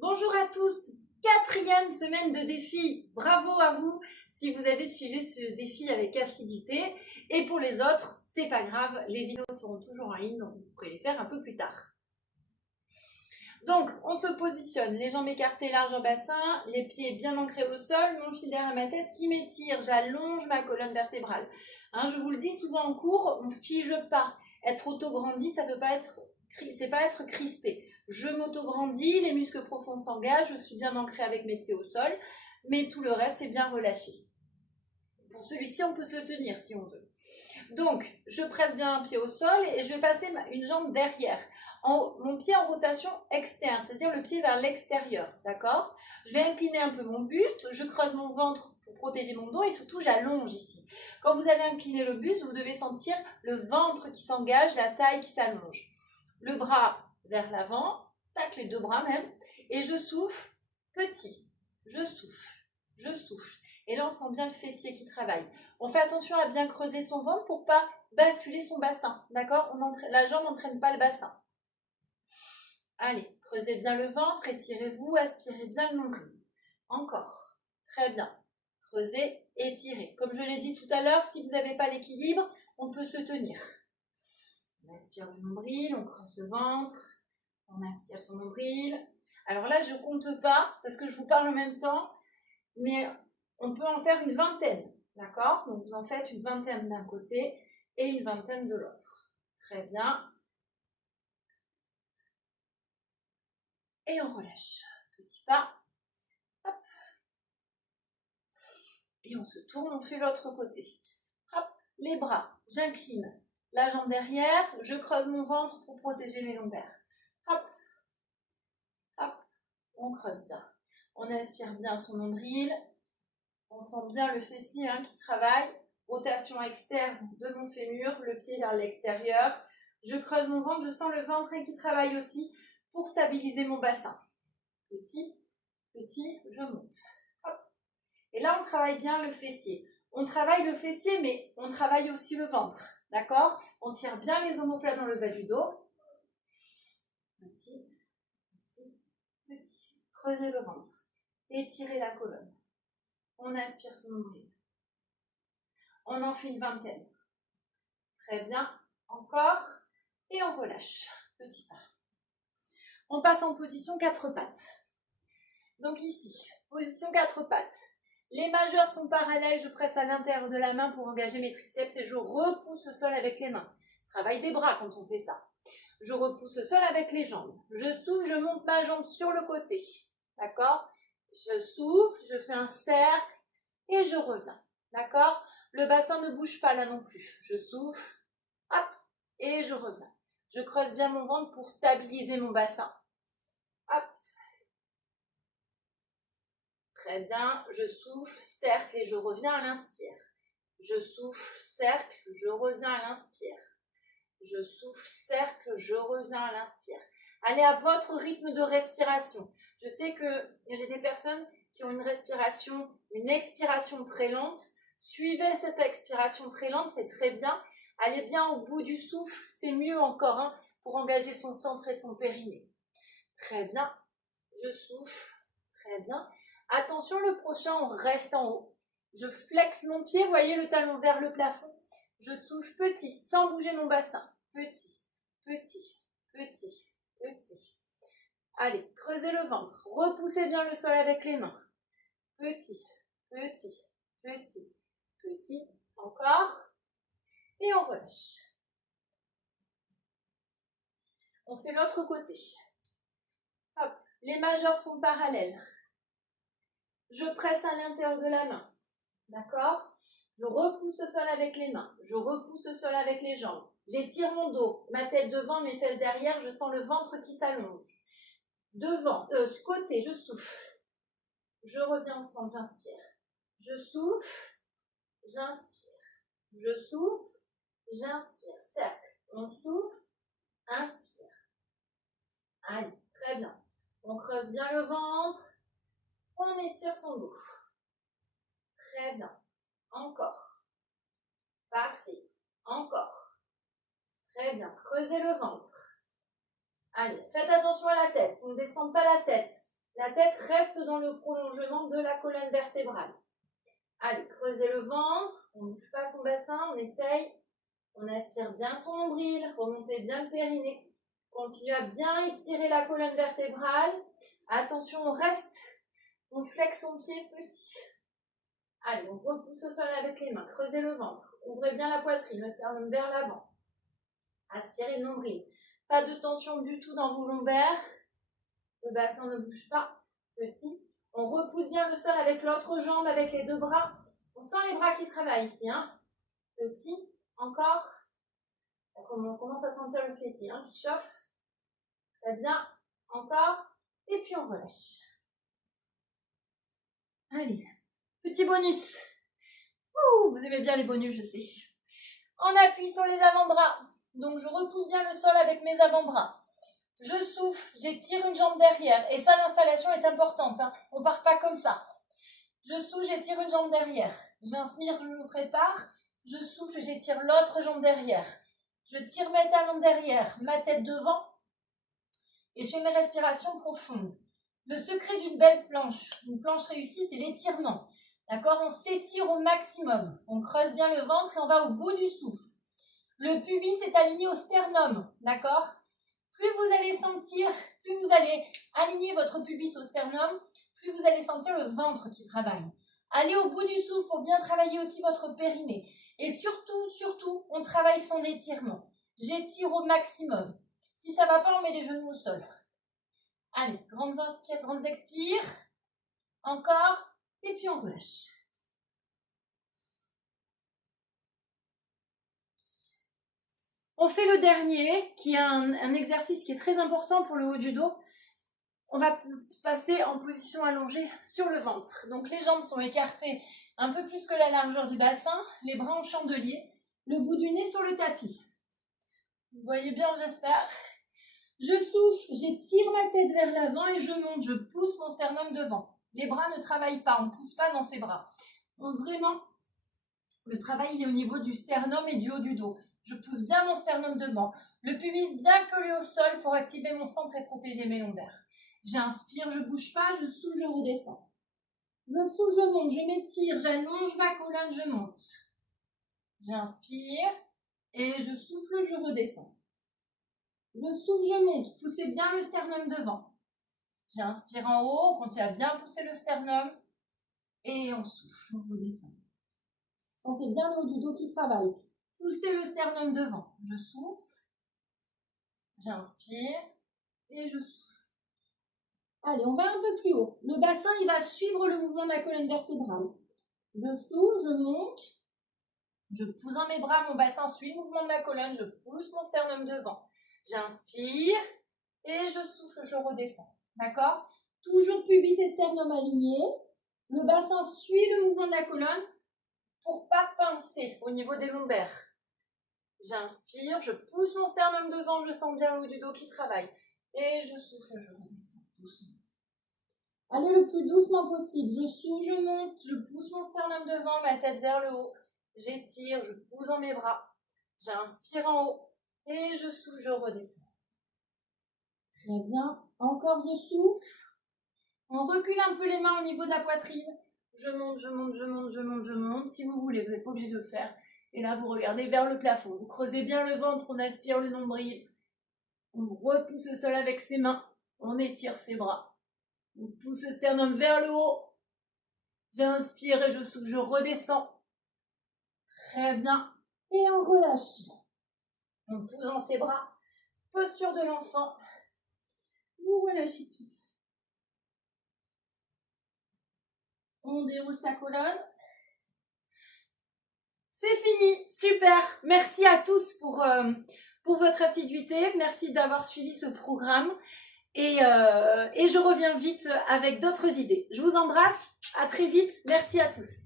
Bonjour à tous, 4e semaine de défi, bravo à vous si vous avez suivi ce défi avec assiduité. Et pour les autres, c'est pas grave, les vidéos seront toujours en ligne, donc vous pourrez les faire un peu plus tard. Donc, on se positionne, les jambes écartées large au bassin, les pieds bien ancrés au sol, mon fil derrière ma tête qui m'étire, j'allonge ma colonne vertébrale. Je vous le dis souvent en cours, on ne fige pas. Être auto-grandi, ça veut pas être... c'est pas être crispé. Je m'auto-grandis, les muscles profonds s'engagent, je suis bien ancrée avec mes pieds au sol, mais tout le reste est bien relâché. Pour celui-ci, on peut se tenir si on veut. Donc, je presse bien un pied au sol et je vais passer une jambe derrière. Mon pied en rotation externe, c'est-à-dire le pied vers l'extérieur, d'accord? Je vais incliner un peu mon buste, je creuse mon ventre pour protéger mon dos et surtout j'allonge ici. Quand vous allez incliner le buste, vous devez sentir le ventre qui s'engage, la taille qui s'allonge. Le bras vers l'avant, tac, les deux bras même, et je souffle petit, je souffle. Et là, on sent bien le fessier qui travaille. On fait attention à bien creuser son ventre pour ne pas basculer son bassin, d'accord? La jambe n'entraîne pas le bassin. Allez, creusez bien le ventre, étirez-vous, aspirez bien le nombril. Encore, très bien. Creusez, étirez. Comme je l'ai dit tout à l'heure, si vous n'avez pas l'équilibre, on peut se tenir. On aspire le nombril, on creuse le ventre, on aspire son nombril. Alors là, je ne compte pas parce que je vous parle en même temps, mais on peut en faire une vingtaine, d'accord? Donc vous en faites une vingtaine d'un côté et une vingtaine de l'autre. Très bien. Et on relâche. Petit pas. Hop. Et on se tourne, on fait l'autre côté. Hop. Les bras, j'incline. La jambe derrière, je creuse mon ventre pour protéger mes lombaires. Hop. Hop. On creuse bien. On aspire bien son nombril. On sent bien le fessier qui travaille. Rotation externe de mon fémur, le pied vers l'extérieur. Je creuse mon ventre, je sens le ventre qui travaille aussi pour stabiliser mon bassin. Petit, petit, je monte. Hop. Et là, on travaille bien le fessier. On travaille le fessier, mais on travaille aussi le ventre. D'accord? On tire bien les omoplates dans le bas du dos. Petit, petit, petit. Creusez le ventre. Étirez la colonne. On aspire son nombril. On en fait une vingtaine. Très bien. Encore. Et on relâche. Petit pas. On passe en position 4 pattes. Donc ici, position 4 pattes. Les majeurs sont parallèles, je presse à l'intérieur de la main pour engager mes triceps et je repousse au sol avec les mains. Travail des bras quand on fait ça. Je repousse au sol avec les jambes. Je souffle, je monte ma jambe sur le côté. D'accord? Je souffle, je fais un cercle et je reviens. D'accord? Le bassin ne bouge pas là non plus. Je souffle, hop, et je reviens. Je creuse bien mon ventre pour stabiliser mon bassin. Hop. Très bien, je souffle, cercle et je reviens à l'inspire. Je souffle, cercle, je reviens à l'inspire. Je souffle, cercle, je reviens à l'inspire. Allez à votre rythme de respiration. Je sais que j'ai des personnes qui ont une expiration très lente. Suivez cette expiration très lente, c'est très bien. Allez bien au bout du souffle, c'est mieux encore pour engager son centre et son périnée. Très bien, je souffle, très bien. Attention, le prochain, on reste en haut. Je flexe mon pied, voyez le talon vers le plafond. Je souffle petit, sans bouger mon bassin. Petit, petit, petit, petit. Allez, creusez le ventre. Repoussez bien le sol avec les mains. Petit, petit, petit, petit. Encore. Et on relâche. On fait l'autre côté. Hop, les majeurs sont parallèles. Je presse à l'intérieur de la main. D'accord? Je repousse au sol avec les mains. Je repousse au sol avec les jambes. J'étire mon dos, ma tête devant, mes fesses derrière. Je sens le ventre qui s'allonge. Devant, ce côté, je souffle. Je reviens au centre, j'inspire. Je souffle, j'inspire. Je souffle, j'inspire. Cercle. On souffle, inspire. Allez, très bien. On creuse bien le ventre. On étire son dos. Très bien. Encore. Parfait. Encore. Très bien. Creusez le ventre. Allez, faites attention à la tête. On ne descend pas la tête. La tête reste dans le prolongement de la colonne vertébrale. Allez, creusez le ventre, on ne bouge pas son bassin, on essaye. On aspire bien son nombril, remontez bien le périnée. Continuez à bien étirer la colonne vertébrale. Attention, on reste, on flexe son pied petit. Allez, on repousse au sol avec les mains, creusez le ventre. Ouvrez bien la poitrine, le sternum vers l'avant. Aspirez le nombril. Pas de tension du tout dans vos lombaires. Le bassin ne bouge pas, petit. On repousse bien le sol avec l'autre jambe, avec les deux bras. On sent les bras qui travaillent ici, hein. Petit, encore. On commence à sentir le fessier qui chauffe. Très bien, encore. Et puis on relâche. Allez, petit bonus. Ouh, vous aimez bien les bonus, je sais. On appuie sur les avant-bras. Donc je repousse bien le sol avec mes avant-bras. Je souffle, j'étire une jambe derrière. Et ça, l'installation est importante. On ne part pas comme ça. Je souffle, j'étire une jambe derrière. J'inspire, je me prépare. Je souffle, j'étire l'autre jambe derrière. Je tire mes talons derrière, ma tête devant. Et je fais mes respirations profondes. Le secret d'une belle planche, une planche réussie, c'est l'étirement. D'accord? On s'étire au maximum. On creuse bien le ventre et on va au bout du souffle. Le pubis est aligné au sternum. D'accord? Plus vous allez sentir, plus vous allez aligner votre pubis au sternum, plus vous allez sentir le ventre qui travaille. Allez au bout du souffle pour bien travailler aussi votre périnée. Et surtout, on travaille son étirement. J'étire au maximum. Si ça ne va pas, on met les genoux au sol. Allez, grandes inspires, grandes expires. Encore. Et puis on relâche. On fait le dernier, qui est un exercice qui est très important pour le haut du dos. On va passer en position allongée sur le ventre. Donc les jambes sont écartées un peu plus que la largeur du bassin, les bras en chandelier, le bout du nez sur le tapis. Vous voyez bien, j'espère. Je souffle, j'étire ma tête vers l'avant et je monte, je pousse mon sternum devant. Les bras ne travaillent pas, on ne pousse pas dans ses bras. Donc vraiment, le travail il est au niveau du sternum et du haut du dos. Je pousse bien mon sternum devant, le pubis bien collé au sol pour activer mon centre et protéger mes lombaires. J'inspire, je ne bouge pas, je souffle, je redescends. Je souffle, je monte, je m'étire, j'allonge ma colonne, je monte. J'inspire et je souffle, je redescends. Je souffle, je monte, poussez bien le sternum devant. J'inspire en haut, on continue à bien pousser le sternum et on souffle, on redescend. Sentez bien le haut du dos qui travaille. Poussez le sternum devant. Je souffle, j'inspire et je souffle. Allez, on va un peu plus haut. Le bassin, il va suivre le mouvement de la colonne vertébrale. Je souffle, je monte, je pousse dans mes bras, mon bassin suit le mouvement de ma colonne, je pousse mon sternum devant. J'inspire et je souffle, je redescends. D'accord? Toujours pubis et sternum alignés. Le bassin suit le mouvement de la colonne pour pas pincer au niveau des lombaires. J'inspire, je pousse mon sternum devant, je sens bien le haut du dos qui travaille. Et je souffle, je redescends doucement. Allez le plus doucement possible. Je souffle, je monte, je pousse mon sternum devant, ma tête vers le haut. J'étire, je pousse dans mes bras. J'inspire en haut et je souffle, je redescends. Très bien. Encore, je souffle. On recule un peu les mains au niveau de la poitrine. Je monte, je monte, je monte, je monte, je monte. Si vous voulez, vous n'êtes pas obligé de le faire. Et là, vous regardez vers le plafond. Vous creusez bien le ventre, on aspire le nombril. On repousse le sol avec ses mains. On étire ses bras. On pousse le sternum vers le haut. J'inspire et je souffle, je redescends. Très bien. Et on relâche. On pousse dans ses bras. Posture de l'enfant. Vous relâchez tout. On déroule sa colonne. C'est fini, super. Merci à tous pour votre assiduité. Merci d'avoir suivi ce programme. Et je reviens vite avec d'autres idées. Je vous embrasse. À très vite. Merci à tous.